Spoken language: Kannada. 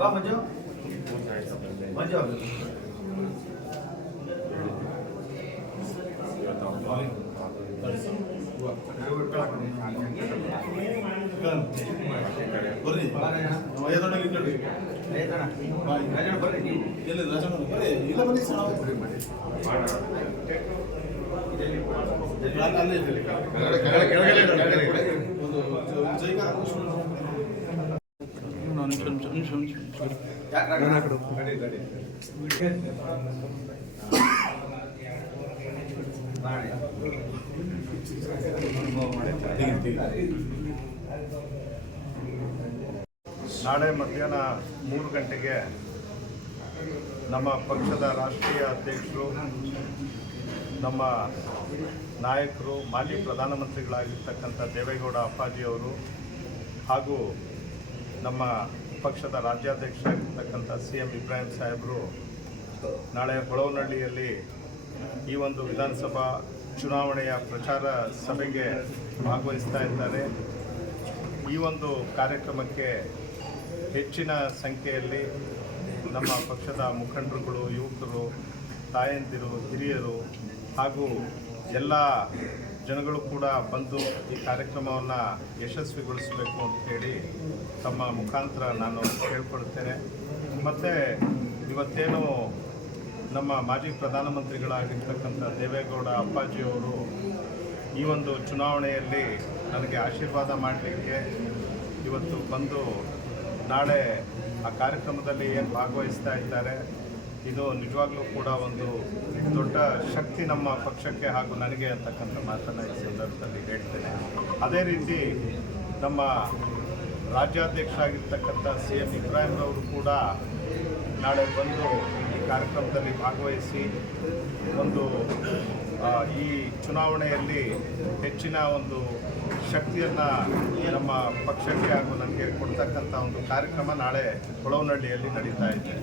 ಬಾ ಮಂಜು ಮಂಜು ಬರ್ರಿ ಬರ್ರಿ ಎಲ್ಲಿ ರಾಜಣ್ಣ ಬರ್ರಿ ಇಲ್ಲ ಬನ್ನಿ ಸರ್ ನಾಳೆ ಮಧ್ಯಾಹ್ನ 3 ಗಂಟೆಗೆ ನಮ್ಮ ಪಕ್ಷದ ರಾಷ್ಟ್ರೀಯ ಅಧ್ಯಕ್ಷರು, ನಮ್ಮ ನಾಯಕರು, ಮಾಜಿ ಪ್ರಧಾನಮಂತ್ರಿಗಳಾಗಿರ್ತಕ್ಕಂಥ ದೇವೇಗೌಡ ಅಪ್ಪಾಜಿಯವರು ಹಾಗೂ ನಮ್ಮ ಪಕ್ಷದ ರಾಜ್ಯಾಧ್ಯಕ್ಷರಾಗಿರ್ತಕ್ಕಂಥ CM ಇಬ್ರಾಹಿಂ ಸಾಹೇಬರು ನಾಳೆ ಹೊಳವನಹಳ್ಳಿಯಲ್ಲಿ ಈ ಒಂದು ವಿಧಾನಸಭಾ ಚುನಾವಣೆಯ ಪ್ರಚಾರ ಸಭೆಗೆ ಭಾಗವಹಿಸ್ತಾ ಇದ್ದಾರೆ. ಈ ಒಂದು ಕಾರ್ಯಕ್ರಮಕ್ಕೆ ಹೆಚ್ಚಿನ ಸಂಖ್ಯೆಯಲ್ಲಿ ನಮ್ಮ ಪಕ್ಷದ ಮುಖಂಡರುಗಳು, ಯುವಕರು, ತಾಯಂದಿರು, ಹಿರಿಯರು ಹಾಗೂ ಎಲ್ಲ ಜನಗಳು ಕೂಡ ಬಂದು ಈ ಕಾರ್ಯಕ್ರಮವನ್ನು ಯಶಸ್ವಿಗೊಳಿಸಬೇಕು ಅಂತ ಹೇಳಿ ತಮ್ಮ ಮುಖಾಂತರ ನಾನು ಕೇಳ್ಕೊಳ್ತೇನೆ. ಮತ್ತು ಇವತ್ತೇನು ನಮ್ಮ ಮಾಜಿ ಪ್ರಧಾನಮಂತ್ರಿಗಳಾಗಿರ್ತಕ್ಕಂಥ ದೇವೇಗೌಡ ಅಪ್ಪಾಜಿಯವರು ಈ ಒಂದು ಚುನಾವಣೆಯಲ್ಲಿ ನನಗೆ ಆಶೀರ್ವಾದ ಮಾಡಲಿಕ್ಕೆ ಇವತ್ತು ಬಂದು ನಾಳೆ ಆ ಕಾರ್ಯಕ್ರಮದಲ್ಲಿ ಏನು ಭಾಗವಹಿಸ್ತಾ ಇದ್ದಾರೆ, ಇದು ನಿಜವಾಗ್ಲೂ ಕೂಡ ಒಂದು ದೊಡ್ಡ ಶಕ್ತಿ ನಮ್ಮ ಪಕ್ಷಕ್ಕೆ ಹಾಗೂ ನನಗೆ ಅಂತಕ್ಕಂಥ ಮಾತನ್ನು ಈ ಸಂದರ್ಭದಲ್ಲಿ ಹೇಳ್ತೇನೆ. ಅದೇ ರೀತಿ ನಮ್ಮ ರಾಜ್ಯಾಧ್ಯಕ್ಷರಾಗಿರ್ತಕ್ಕಂಥ CM ಇಬ್ರಾಹಿಂರವರು ಕೂಡ ನಾಳೆ ಬಂದು ಈ ಕಾರ್ಯಕ್ರಮದಲ್ಲಿ ಭಾಗವಹಿಸಿ ಒಂದು ಈ ಚುನಾವಣೆಯಲ್ಲಿ ಹೆಚ್ಚಿನ ಒಂದು ಶಕ್ತಿಯನ್ನು ನಮ್ಮ ಪಕ್ಷಕ್ಕೆ ಹಾಗೂ ನನಗೆ ಕೊಡ್ತಕ್ಕಂಥ ಒಂದು ಕಾರ್ಯಕ್ರಮ ನಾಳೆ ಹೊಳವನಹಳ್ಳಿಯಲ್ಲಿ ನಡೀತಾ ಇದೆ.